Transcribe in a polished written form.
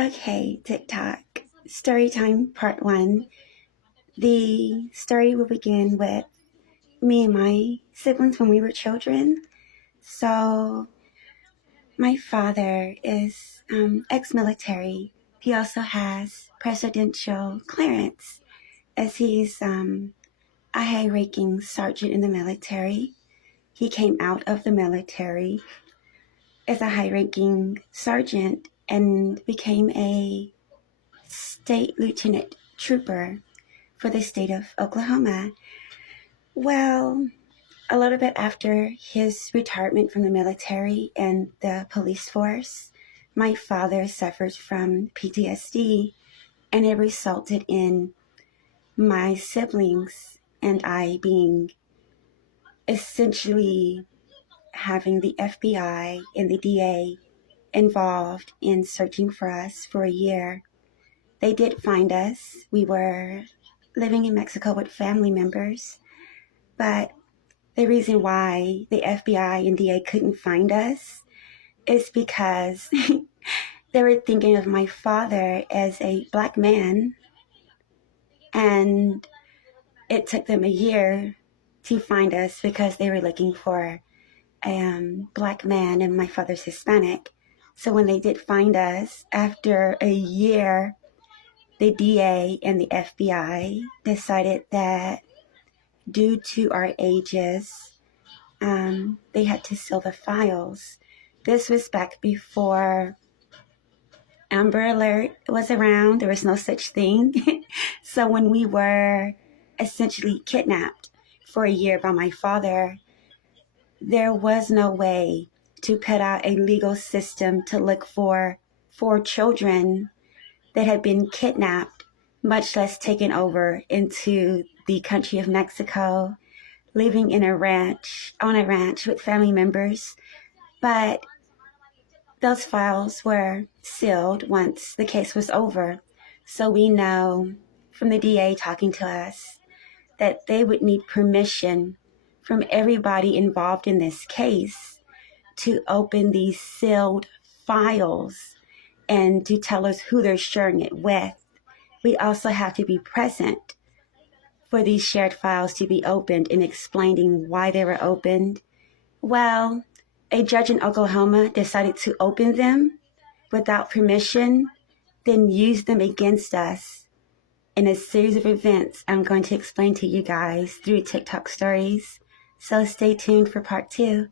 Okay, TikTok. Story time part one. The story will begin with me and my siblings when we were children. So, my father is ex military. He also has presidential clearance as he's a high ranking sergeant in the military. He came out of the military as a high ranking sergeant and became a state lieutenant trooper for the state of Oklahoma. Well, a little bit after his retirement from the military and the police force, my father suffered from PTSD, and it resulted in my siblings and I being essentially having the FBI and the DA involved in searching for us for a year. They did find us. We were living in Mexico with family members, but the reason why the FBI and DA couldn't find us is because they were thinking of my father as a black man, and it took them a year to find us because they were looking for a black man, and my father's Hispanic. So when they did find us after a year, the DA and the FBI decided that due to our ages, they had to seal the files. This was back before Amber Alert was around. There was no such thing. So when we were essentially kidnapped for a year by my father, there was no way to put out a legal system to look for 4 children that had been kidnapped, much less taken over into the country of Mexico, living on a ranch with family members. But those files were sealed once the case was over. So we know from the DA talking to us that they would need permission from everybody involved in this case to open these sealed files and to tell us who they're sharing it with. We also have to be present for these shared files to be opened and explaining why they were opened. Well, a judge in Oklahoma decided to open them without permission, then use them against us in a series of events I'm going to explain to you guys through TikTok stories. So stay tuned for part 2.